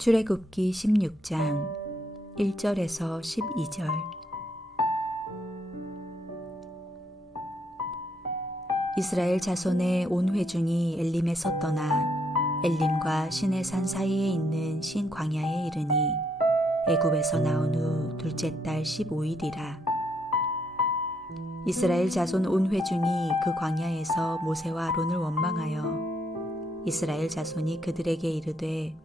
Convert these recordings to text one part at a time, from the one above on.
출애굽기 16장 1절에서 12절. 이스라엘 자손의 온 회중이 엘림에서 떠나 엘림과 시내산 사이에 있는 신 광야에 이르니 애굽에서 나온 후 둘째 달 15일이라. 이스라엘 자손 온 회중이 그 광야에서 모세와 아론을 원망하여 이스라엘 자손이 그들에게 이르되,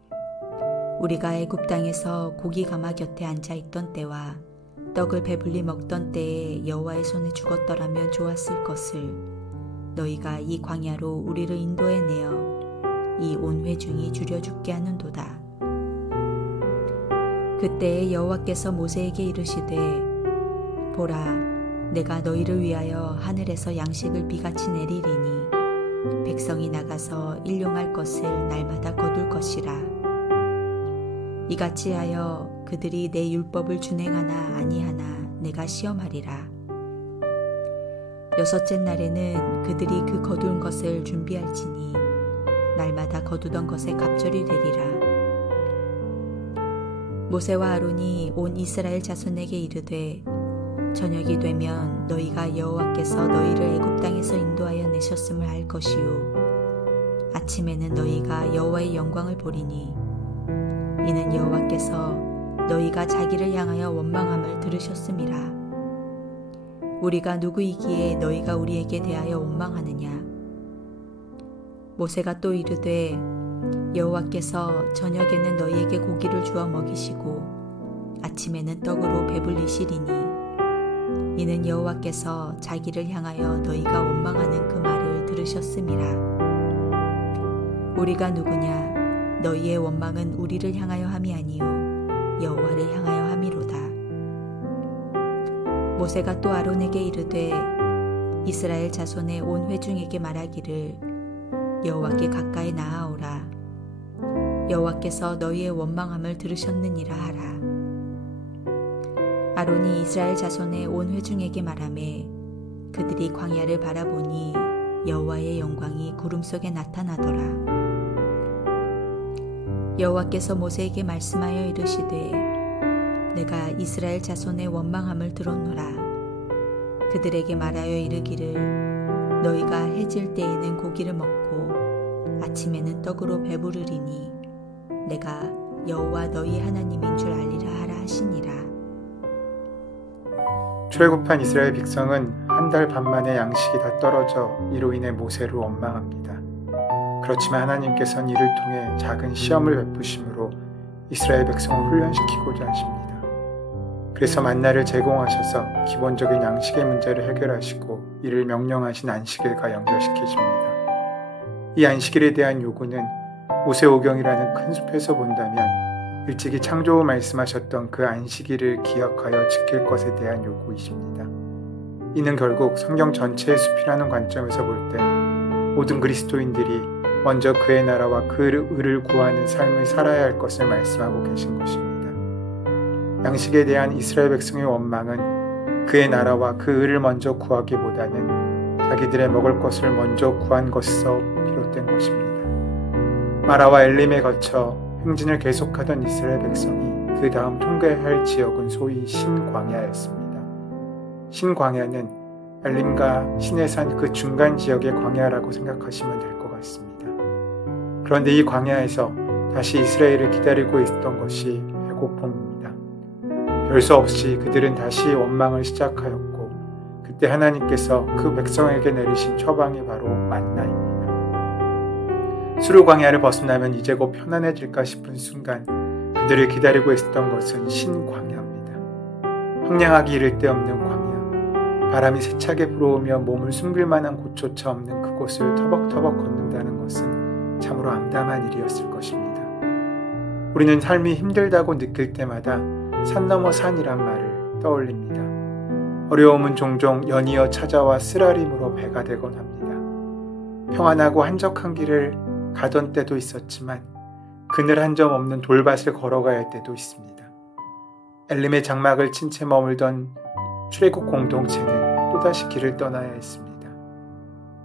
우리가 애굽 땅에서 고기 가마 곁에 앉아 있던 때와 떡을 배불리 먹던 때에 여호와의 손에 죽었더라면 좋았을 것을 너희가 이 광야로 우리를 인도해 내어 이 온 회중이 죽여 죽게 하는도다. 그때에 여호와께서 모세에게 이르시되, 보라, 내가 너희를 위하여 하늘에서 양식을 비같이 내리리니 백성이 나가서 일용할 것을 날마다 거둘 것이라. 이같이 하여 그들이 내 율법을 준행하나 아니하나 내가 시험하리라. 여섯째 날에는 그들이 그 거둔 것을 준비할지니 날마다 거두던 것에 갑절이 되리라. 모세와 아론이 온 이스라엘 자손에게 이르되, 저녁이 되면 너희가 여호와께서 너희를 애굽 땅에서 인도하여 내셨음을 알 것이요 아침에는 너희가 여호와의 영광을 보리니 이는 여호와께서 너희가 자기를 향하여 원망함을 들으셨음이라. 우리가 누구이기에 너희가 우리에게 대하여 원망하느냐. 모세가 또 이르되, 여호와께서 저녁에는 너희에게 고기를 주어 먹이시고 아침에는 떡으로 배불리시리니 이는 여호와께서 자기를 향하여 너희가 원망하는 그 말을 들으셨음이라. 우리가 누구냐. 너희의 원망은 우리를 향하여 함이 아니요 여호와를 향하여 함이로다. 모세가 또 아론에게 이르되, 이스라엘 자손의 온 회중에게 말하기를 여호와께 가까이 나아오라. 여호와께서 너희의 원망함을 들으셨느니라 하라. 아론이 이스라엘 자손의 온 회중에게 말하매 그들이 광야를 바라보니 여호와의 영광이 구름 속에 나타나더라. 여호와께서 모세에게 말씀하여 이르시되, 내가 이스라엘 자손의 원망함을 들었노라. 그들에게 말하여 이르기를, 너희가 해질 때에는 고기를 먹고 아침에는 떡으로 배부르리니 내가 여호와 너희 하나님인 줄 알리라 하라 하시니라. 출애굽한 이스라엘 백성은 한 달 반 만에 양식이 다 떨어져 이로 인해 모세를 원망합니다. 그렇지만 하나님께서는 이를 통해 작은 시험을 베푸심으로 이스라엘 백성을 훈련시키고자 하십니다. 그래서 만나를 제공하셔서 기본적인 양식의 문제를 해결하시고 이를 명령하신 안식일과 연결시키십니다. 이 안식일에 대한 요구는 모세오경이라는 큰 숲에서 본다면 일찍이 창조 후 말씀하셨던 그 안식일을 기억하여 지킬 것에 대한 요구이십니다. 이는 결국 성경 전체의 숲이라는 관점에서 볼 때 모든 그리스도인들이 먼저 그의 나라와 그 의를 구하는 삶을 살아야 할 것을 말씀하고 계신 것입니다. 양식에 대한 이스라엘 백성의 원망은 그의 나라와 그 의를 먼저 구하기보다는 자기들의 먹을 것을 먼저 구한 것에서 비롯된 것입니다. 마라와 엘림에 거쳐 행진을 계속하던 이스라엘 백성이 그 다음 통과해야 할 지역은 소위 신광야였습니다. 신광야는 엘림과 시내산 그 중간 지역의 광야라고 생각하시면 될 것 같습니다. 그런데 이 광야에서 다시 이스라엘을 기다리고 있었던 것이 배고픔입니다. 별 수 없이 그들은 다시 원망을 시작하였고 그때 하나님께서 그 백성에게 내리신 처방이 바로 만나입니다. 수르 광야를 벗어나면 이제 곧 편안해질까 싶은 순간 그들을 기다리고 있었던 것은 신광야입니다. 황량하기 이를 데 없는 광야, 바람이 세차게 불어오며 몸을 숨길 만한 곳조차 없는 그곳을 터벅터벅 걷는다는 것은 참으로 암담한 일이었을 것입니다. 우리는 삶이 힘들다고 느낄 때마다 산 넘어 산이란 말을 떠올립니다. 어려움은 종종 연이어 찾아와 쓰라림으로 배가 되곤 합니다. 평안하고 한적한 길을 가던 때도 있었지만 그늘 한 점 없는 돌밭을 걸어가야 할 때도 있습니다. 엘림의 장막을 친 채 머물던 출애굽 공동체는 또다시 길을 떠나야 했습니다.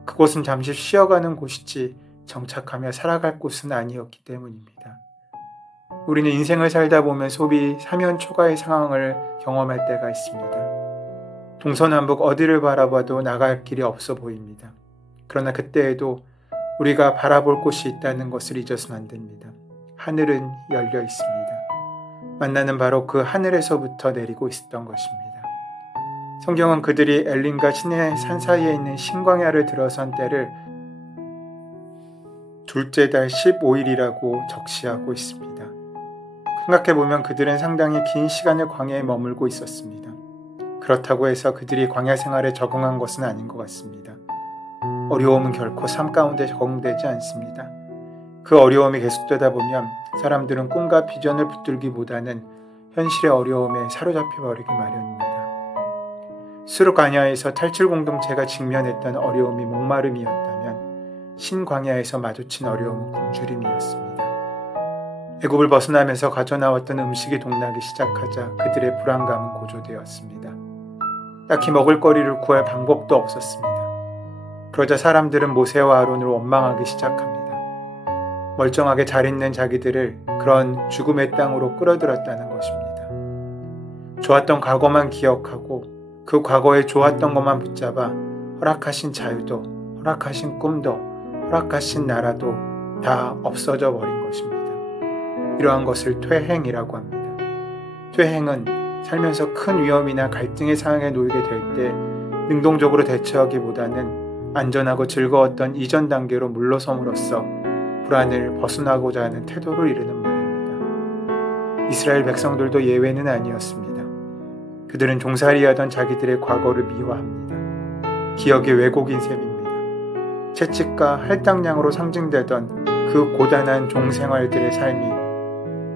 그곳은 잠시 쉬어가는 곳이지 정착하며 살아갈 곳은 아니었기 때문입니다. 우리는 인생을 살다 보면 소비 사면초가의 상황을 경험할 때가 있습니다. 동서남북 어디를 바라봐도 나갈 길이 없어 보입니다. 그러나 그때에도 우리가 바라볼 곳이 있다는 것을 잊어서는 안 됩니다. 하늘은 열려 있습니다. 만나는 바로 그 하늘에서부터 내리고 있었던 것입니다. 성경은 그들이 엘림과 시내 산 사이에 있는 신광야를 들어선 때를 둘째 달 15일이라고 적시하고 있습니다. 생각해보면 그들은 상당히 긴 시간을 광야에 머물고 있었습니다. 그렇다고 해서 그들이 광야 생활에 적응한 것은 아닌 것 같습니다. 어려움은 결코 삶 가운데 적응되지 않습니다. 그 어려움이 계속되다 보면 사람들은 꿈과 비전을 붙들기보다는 현실의 어려움에 사로잡혀 버리기 마련입니다. 수르 광야에서 탈출 공동체가 직면했던 어려움이 목마름이었다면 신광야에서 마주친 어려움은 굶주림이었습니다. 애굽을 벗어나면서 가져나왔던 음식이 동나기 시작하자 그들의 불안감은 고조되었습니다. 딱히 먹을거리를 구할 방법도 없었습니다. 그러자 사람들은 모세와 아론을 원망하기 시작합니다. 멀쩡하게 잘 있는 자기들을 그런 죽음의 땅으로 끌어들였다는 것입니다. 좋았던 과거만 기억하고 그 과거에 좋았던 것만 붙잡아 허락하신 자유도, 허락하신 꿈도, 허락하신 나라도 다 없어져 버린 것입니다. 이러한 것을 퇴행이라고 합니다. 퇴행은 살면서 큰 위험이나 갈등의 상황에 놓이게 될 때 능동적으로 대처하기보다는 안전하고 즐거웠던 이전 단계로 물러섬으로써 불안을 벗어나고자 하는 태도를 이루는 말입니다. 이스라엘 백성들도 예외는 아니었습니다. 그들은 종살이하던 자기들의 과거를 미화합니다. 기억의 왜곡인 셈입니다. 채찍과 할당량으로 상징되던 그 고단한 종생활들의 삶이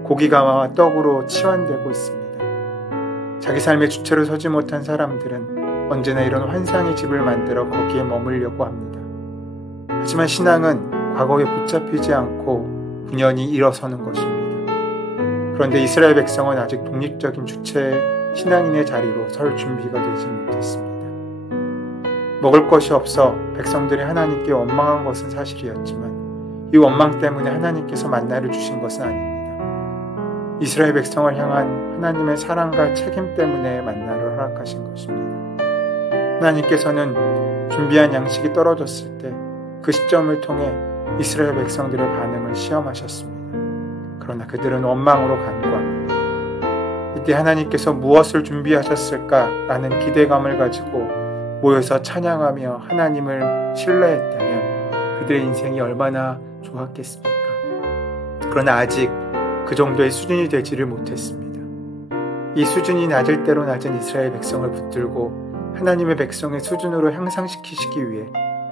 고기가마와 떡으로 치환되고 있습니다. 자기 삶의 주체로 서지 못한 사람들은 언제나 이런 환상의 집을 만들어 거기에 머물려고 합니다. 하지만 신앙은 과거에 붙잡히지 않고 분연히 일어서는 것입니다. 그런데 이스라엘 백성은 아직 독립적인 주체의 신앙인의 자리로 설 준비가 되지 못했습니다. 먹을 것이 없어 백성들이 하나님께 원망한 것은 사실이었지만 이 원망 때문에 하나님께서 만나를 주신 것은 아닙니다. 이스라엘 백성을 향한 하나님의 사랑과 책임 때문에 만나를 허락하신 것입니다. 하나님께서는 준비한 양식이 떨어졌을 때 그 시점을 통해 이스라엘 백성들의 반응을 시험하셨습니다. 그러나 그들은 원망으로 간구합니다. 이때 하나님께서 무엇을 준비하셨을까라는 기대감을 가지고 모여서 찬양하며 하나님을 신뢰했다면 그들의 인생이 얼마나 좋았겠습니까? 그러나 아직 그 정도의 수준이 되지를 못했습니다. 이 수준이 낮을 대로 낮은 이스라엘 백성을 붙들고 하나님의 백성의 수준으로 향상시키시기 위해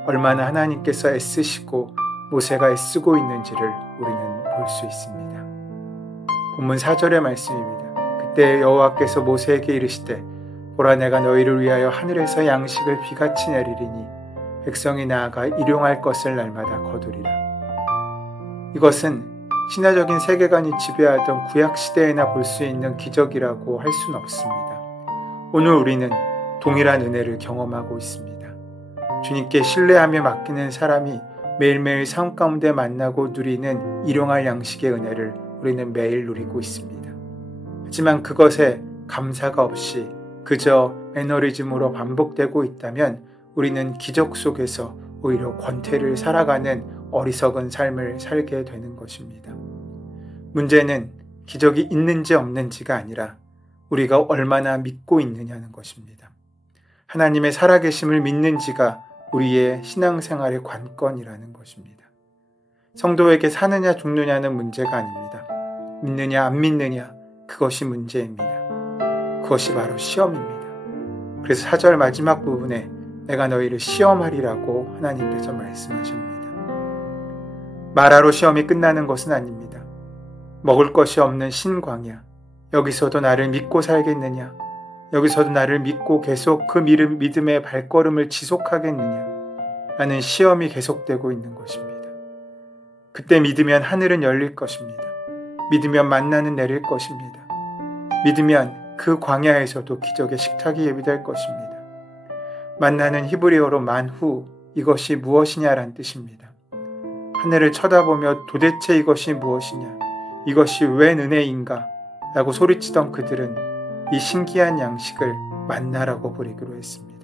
얼마나 하나님께서 애쓰시고 모세가 애쓰고 있는지를 우리는 볼 수 있습니다. 본문 4절의 말씀입니다. 그때 여호와께서 모세에게 이르시되 보라 내가 너희를 위하여 하늘에서 양식을 비같이 내리리니 백성이 나아가 일용할 것을 날마다 거두리라. 이것은 신화적인 세계관이 지배하던 구약시대에나 볼 수 있는 기적이라고 할 수는 없습니다. 오늘 우리는 동일한 은혜를 경험하고 있습니다. 주님께 신뢰하며 맡기는 사람이 매일매일 삶 가운데 만나고 누리는 일용할 양식의 은혜를 우리는 매일 누리고 있습니다. 하지만 그것에 감사가 없이 그저 매너리즘으로 반복되고 있다면 우리는 기적 속에서 오히려 권태를 살아가는 어리석은 삶을 살게 되는 것입니다. 문제는 기적이 있는지 없는지가 아니라 우리가 얼마나 믿고 있느냐는 것입니다. 하나님의 살아계심을 믿는지가 우리의 신앙생활의 관건이라는 것입니다. 성도에게 사느냐 죽느냐는 문제가 아닙니다. 믿느냐 안 믿느냐 그것이 문제입니다. 그것이 바로 시험입니다. 그래서 4절 마지막 부분에 내가 너희를 시험하리라고 하나님께서 말씀하십니다. 마라로 시험이 끝나는 것은 아닙니다. 먹을 것이 없는 신광야, 여기서도 나를 믿고 살겠느냐? 여기서도 나를 믿고 계속 그 믿음의 발걸음을 지속하겠느냐? 라는 시험이 계속되고 있는 것입니다. 그때 믿으면 하늘은 열릴 것입니다. 믿으면 만나는 내릴 것입니다. 믿으면 그 광야에서도 기적의 식탁이 예비될 것입니다. 만나는 히브리어로 만후, 이것이 무엇이냐란 뜻입니다. 하늘을 쳐다보며 도대체 이것이 무엇이냐? 이것이 웬 은혜인가? 라고 소리치던 그들은 이 신기한 양식을 만나라고 부르기로 했습니다.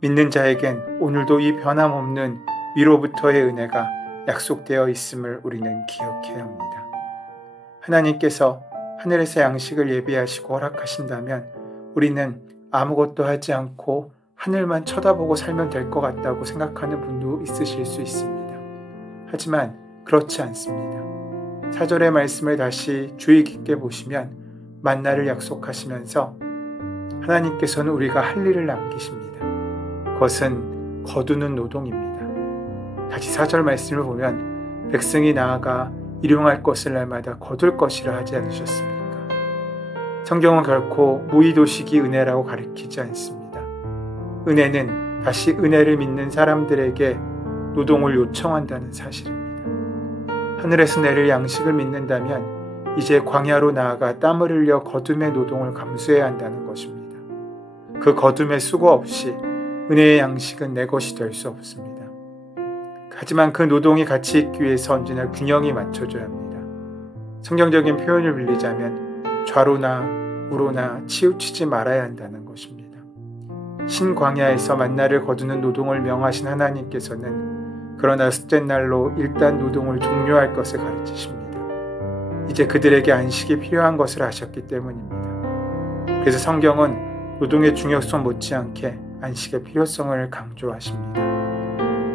믿는 자에겐 오늘도 이 변함없는 위로부터의 은혜가 약속되어 있음을 우리는 기억해야 합니다. 하나님께서 하늘에서 양식을 예비하시고 허락하신다면 우리는 아무것도 하지 않고 하늘만 쳐다보고 살면 될 것 같다고 생각하는 분도 있으실 수 있습니다. 하지만 그렇지 않습니다. 4절의 말씀을 다시 주의 깊게 보시면 만나를 약속하시면서 하나님께서는 우리가 할 일을 남기십니다. 그것은 거두는 노동입니다. 다시 4절 말씀을 보면 백성이 나아가 일용할 것을 날마다 거둘 것이라 하지 않으셨습니까? 성경은 결코 무의도식이 은혜라고 가르치지 않습니다. 은혜는 다시 은혜를 믿는 사람들에게 노동을 요청한다는 사실입니다. 하늘에서 내릴 양식을 믿는다면 이제 광야로 나아가 땀을 흘려 거둠의 노동을 감수해야 한다는 것입니다. 그 거둠의 수고 없이 은혜의 양식은 내 것이 될 수 없습니다. 하지만 그 노동이 같이 있기 위해서 언제나 균형이 맞춰져야 합니다. 성경적인 표현을 빌리자면 좌로나 우로나 치우치지 말아야 한다는 것입니다. 신광야에서 만나를 거두는 노동을 명하신 하나님께서는 그러나 셋째 날로 일단 노동을 종료할 것을 가르치십니다. 이제 그들에게 안식이 필요한 것을 아셨기 때문입니다. 그래서 성경은 노동의 중요성 못지않게 안식의 필요성을 강조하십니다.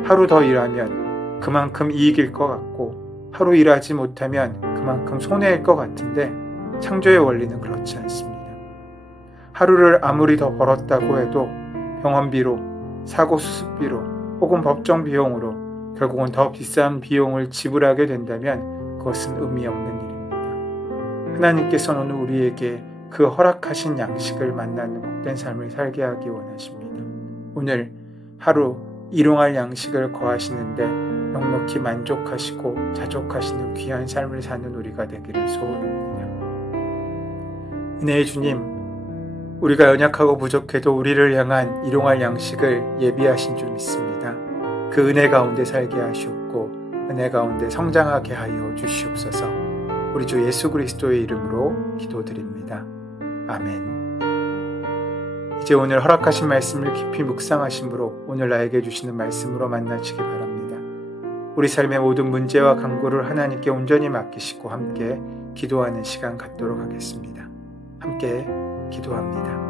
하루 더 일하면 그만큼 이익일 것 같고 하루 일하지 못하면 그만큼 손해일 것 같은데 창조의 원리는 그렇지 않습니다. 하루를 아무리 더 벌었다고 해도 병원비로, 사고 수습비로 혹은 법정 비용으로 결국은 더 비싼 비용을 지불하게 된다면 그것은 의미 없는 일입니다. 하나님께서는 오늘 우리에게 그 허락하신 양식을 만나는 복된 삶을 살게 하기 원하십니다. 오늘 하루 일용할 양식을 거하시는데 넉넉히 만족하시고 자족하시는 귀한 삶을 사는 우리가 되기를 소원합니다. 은혜의 주님, 우리가 연약하고 부족해도 우리를 향한 일용할 양식을 예비하신 줄 믿습니다. 그 은혜 가운데 살게 하시옵고 은혜 가운데 성장하게 하여 주시옵소서. 우리 주 예수 그리스도의 이름으로 기도드립니다. 아멘. 이제 오늘 허락하신 말씀을 깊이 묵상하심으로 오늘 나에게 주시는 말씀으로 만나시기 바랍니다. 우리 삶의 모든 문제와 간구를 하나님께 온전히 맡기시고 함께 기도하는 시간 갖도록 하겠습니다. 함께 기도합니다.